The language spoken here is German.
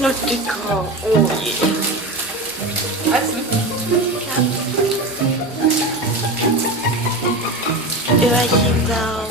Noch dicker. Oh je. Weißt du? Ja. Überchen saugen.